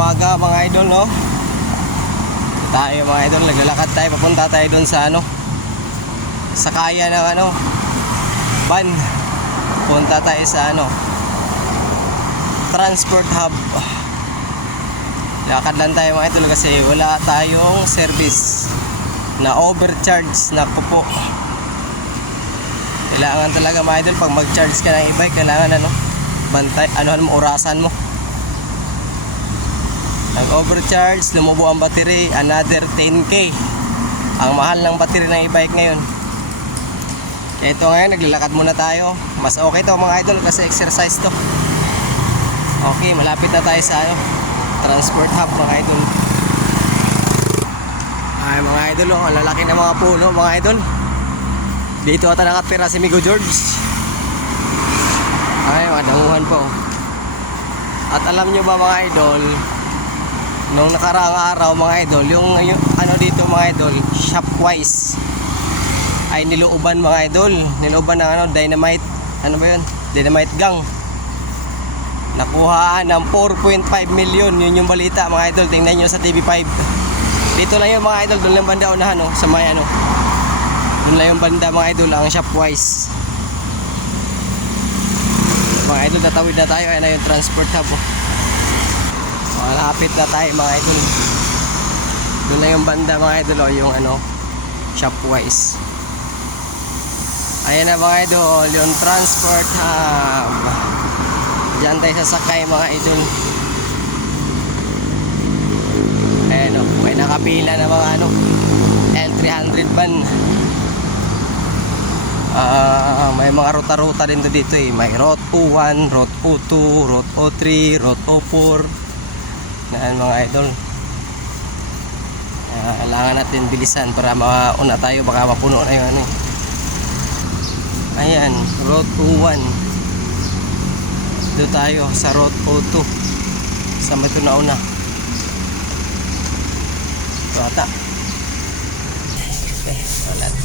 umaga mga idol, no? Tayo mga idol, naglalakad tayo, papunta tayo dun sa ano, sa kaya ng ano, van. Punta tayo sa ano, transport hub. Lakad lang tayo mga idol kasi wala tayong service na overcharge na kupo. Kailangan talaga mga idol, pag mag-charge ka ng e-bike, kailangan ano, bantay, ano mo, orasan mo. Nag-overcharge, lumubo ang battery, another 10k. Ang mahal ng battery ng e-bike ngayon. Kaya ito ngayon, naglalakad muna tayo. Mas okay to mga idol kasi exercise to. Okay, malapit na tayo sa ano, transport hub mga idol. Ay mga idol, oh, ang lalaki ng mga puno mga idol. Dito ata nakatira si Migo George. Ay, madanguhan po. At alam nyo ba mga idol, nung nakaraang araw mga idol, yung ano dito mga idol, Shopwise ay niluuban mga idol. Niluuban ng ano, dynamite, ano ba yun? Dynamite gang. Nakuhaan ng 4.5 million. Yun yung balita mga idol, tingnan nyo sa TV5. Dito lang yung mga idol, doon lang banda unahan, no? Sa may ano, doon lang yung banda mga idol, ang Shopwise. Mga idol, tatawid na tayo. Ayan na yung transport hub, oh. Malapit na tayo mga idol. Doon na yung banda mga idol, oh, yung ano, Shopwise. Ayan na mga idol, yung transport hub. Diyan tayo sasakay mga idol. Ayan, oh, may nakapila na mga ano, L300 van. May mga ruta-ruta din dito eh. May Route 01, Route 02, Route 03, Route 04. Yan mga idol. Kailangan natin bilisan para mauna tayo, baka mapuno na yung ano. Ayan, Route 01. Doon tayo sa Route 02. Sa may ito na una. Ito ata. Okay, wala.